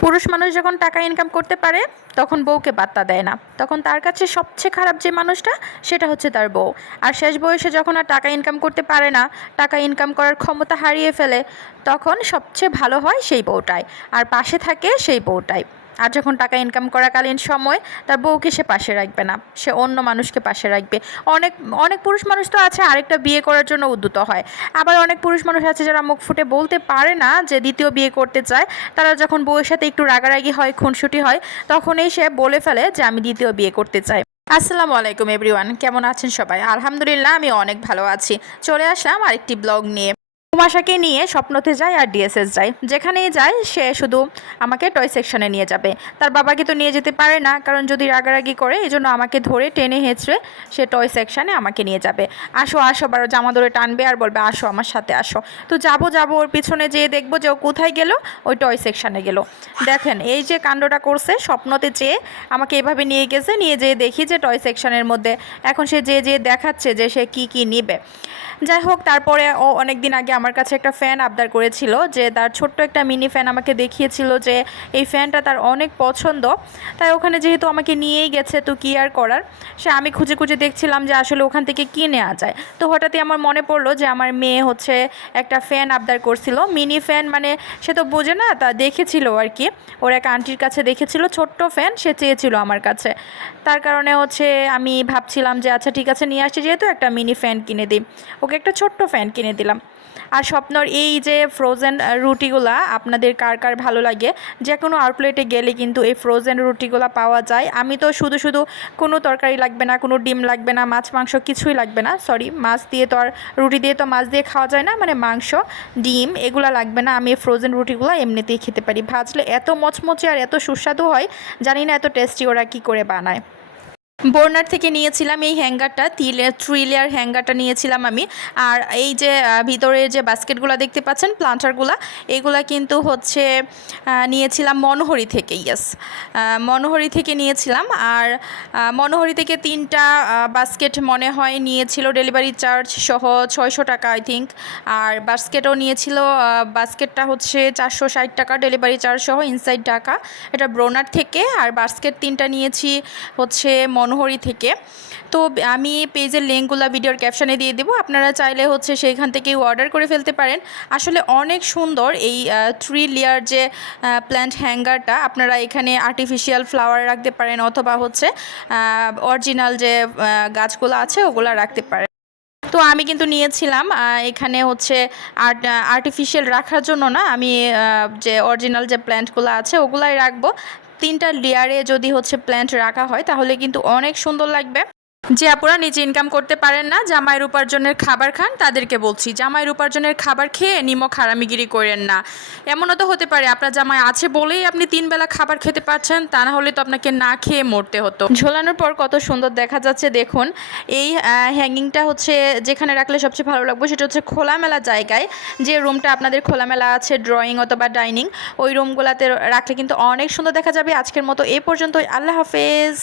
পুরুষ মানুষ যখন টাকা ইনকাম করতে পারে, তখন বউকে বার্তা দেয় না। তখন তার কাছে সবচেয়ে খারাপ যে মানুষটা, সেটা হচ্ছে তার বউ। আর শেষ বয়সে যখন আর টাকা ইনকাম করতে পারে না, টাকা ইনকাম করার ক্ষমতা হারিয়ে ফেলে, তখন সবচেয়ে ভালো হয় সেই বউটাই। আর পাশে থাকে সেই বউটাই। আর যখন টাকা ইনকাম করাকালীন সময়, তার বউকে সে পাশে রাখবে না। সে অন্য মানুষকে পাশে রাখবে। অনেক অনেক পুরুষ মানুষ তো আছে, আরেকটা বিয়ে করার জন্য উদ্যত হয়। আবার অনেক পুরুষ মানুষ আছে যারা মুখ ফুটে বলতে পারে না যে দ্বিতীয় বিয়ে করতে চায়। তারা যখন বউয়ের সাথে একটু রাগারাগি হয়, খুনসুটি হয়, তখনই সে বলে ফেলে যে আমি দ্বিতীয় বিয়ে করতে চাই। আসসালামু আলাইকুম এভরিওয়ান কেমন আছেন সবাই? আলহামদুলিল্লাহ, আমি অনেক ভালো আছি। চলে আসলাম আরেকটি ব্লগ নিয়ে। কুমাশাকে নিয়ে স্বপ্নতে যায় আর ডিএসএস যায়। যেখানেই যায়, সে শুধু আমাকে টয় সেকশনে নিয়ে যাবে। তার বাবাকে তো নিয়ে যেতে পারে না, কারণ যদি রাগারাগি করে এই জন্য আমাকে ধরে টেনে হেঁচড়ে সে টয় সেকশনে আমাকে নিয়ে যাবে। আসো আসো বারো জামা ধরে টানবে আর বলবে, আসো, আমার সাথে আসো। তো যাব যাব, ওর পিছনে যেয়ে দেখব যে ও কোথায় গেল, ওই টয় সেকশনে গেল। দেখেন, এই যে কাণ্ডটা করছে, স্বপ্নতে চেয়ে আমাকে এভাবে নিয়ে গেছে, নিয়ে যেয়ে দেখি যে টয় সেকশনের মধ্যে এখন সে যে যে দেখাচ্ছে যে সে কি কি নিবে। যাই হোক, তারপরে ও অনেক দিন আগে আমার কাছে একটা ফ্যান আবদার করেছিল যে তার ছোট্ট একটা মিনি ফ্যান আমাকে দেখিয়েছিল যে এই ফ্যানটা তার অনেক পছন্দ। তাই ওখানে যেহেতু আমাকে নিয়েই গেছে, তো কী আর করার? সে আমি খুঁজে খুঁজে দেখছিলাম যে আসলে ওখান থেকে কী নেওয়া যায়। তো হঠাৎই আমার মনে পড়ল যে আমার মেয়ে হচ্ছে একটা ফ্যান আবদার করছিল। মিনি ফ্যান মানে সে তো বোঝে না, তা দেখেছিল আর কি। ওর এক আন্টির কাছে দেখেছিল, ছোট্ট ফ্যান সে চেয়েছিল আমার কাছে। তার কারণে হচ্ছে আমি ভাবছিলাম যে আচ্ছা ঠিক আছে, নিয়ে আসছি যেহেতু একটা মিনি ফ্যান কিনে দিই। ওকে একটা ছোট্ট ফ্যান কিনে দিলাম। আর স্বপ্নর এই যে ফ্রোজেন রুটিগুলা আপনাদের কার কার ভালো লাগে? যে কোনো আউটলেটে গেলে কিন্তু এই ফ্রোজেন রুটিগুলা পাওয়া যায়। আমি তো শুধু শুধু কোনো তরকারি লাগবে না, কোনো ডিম লাগবে না, মাছ, মাংস কিছুই লাগবে না সরি মাছ দিয়ে তো আর রুটি দিয়ে তো মাছ দিয়ে খাওয়া যায় না মানে মাংস, ডিম এগুলা লাগবে না, আমি এই ফ্রোজেন রুটিগুলো এমনিতেই খেতে পারি। ভাজলে এত মচমচে আর এত সুস্বাদু হয়, জানি না এত টেস্টি ওরা কী করে বানায়। বোর্নার থেকে নিয়েছিলাম এই হ্যাঙ্গারটা তিলে থ্রি লেয়ার হ্যাঙ্গারটা নিয়েছিলাম আমি। আর এই যে আহ, ভিতরে যে বাস্কেটগুলো দেখতে পাচ্ছেন প্লান্টারগুলো এগুলা কিন্তু হচ্ছে নিয়েছিলাম মনোহরি থেকে ইয়েস মনোহরি থেকে নিয়েছিলাম। আর মনোহরি থেকে তিনটা বাস্কেট মনে হয় নিয়েছিল ডেলিভারি চার্জ সহ ছয়শো টাকা আই থিঙ্ক আর বাস্কেটও নিয়েছিল বাস্কেটটা হচ্ছে চারশো ষাট টাকা ডেলিভারি চার্জ সহ ইনসাইড টাকা এটা ব্রোনার থেকে আর বাস্কেট তিনটা নিয়েছি হচ্ছে মনোহরি থেকে। তো আমি পেজের লিঙ্কগুলো ভিডিওর ক্যাপশানে দিয়ে দেবো। আপনারা চাইলে হচ্ছে সেইখান থেকেই অর্ডার করে ফেলতে পারেন। আসলে অনেক সুন্দর এই থ্রি লেয়ার যে প্ল্যান্ট হ্যাঙ্গারটা আপনারা এখানে আর্টিফিশিয়াল ফ্লাওয়ার রাখতে পারেন অথবা হচ্ছে অরিজিনাল যে গাছগুলো আছে ওগুলো রাখতে পারেন। তো আমি কিন্তু নিয়েছিলাম এখানে হচ্ছে আর্ট আর্টিফিশিয়াল রাখার জন্য না, আমি যে অরিজিনাল যে প্ল্যান্টগুলো আছে ওগুলাই রাখব। তিনটা লেয়ারে যদি হচ্ছে প্ল্যান্ট রাখা হয় তাহলে কিন্তু অনেক সুন্দর লাগবে। যে আপুরা, নিজে ইনকাম করতে পারেন না। জামাইয়ের উপার্জনের খাবার খান, তাদেরকে বলছি। জামাইয়ের উপার্জনের খাবার খেয়ে নিমক হারামিগিরি করেন না। এমনও তো হতে পারে, আপনার জামাই আছে বলেই আপনি তিন বেলা খাবার খেতে পারছেন, তা না হলে তো আপনাকে না খেয়ে মরতে হতো। ঝোলানোর পর কত সুন্দর দেখা যাচ্ছে, দেখুন। এই হ্যাঙ্গিংটা হচ্ছে যেখানে রাখলে সবচেয়ে ভালো লাগবে, সেটা হচ্ছে খোলামেলা জায়গায়। যে রুমটা আপনাদের খোলামেলা আছে ড্রয়িং অথবা ডাইনিং ওই রুমগুলোতে রাখলে কিন্তু অনেক সুন্দর দেখা যাবে। আজকের মতো এ পর্যন্ত আল্লাহ হাফেজ।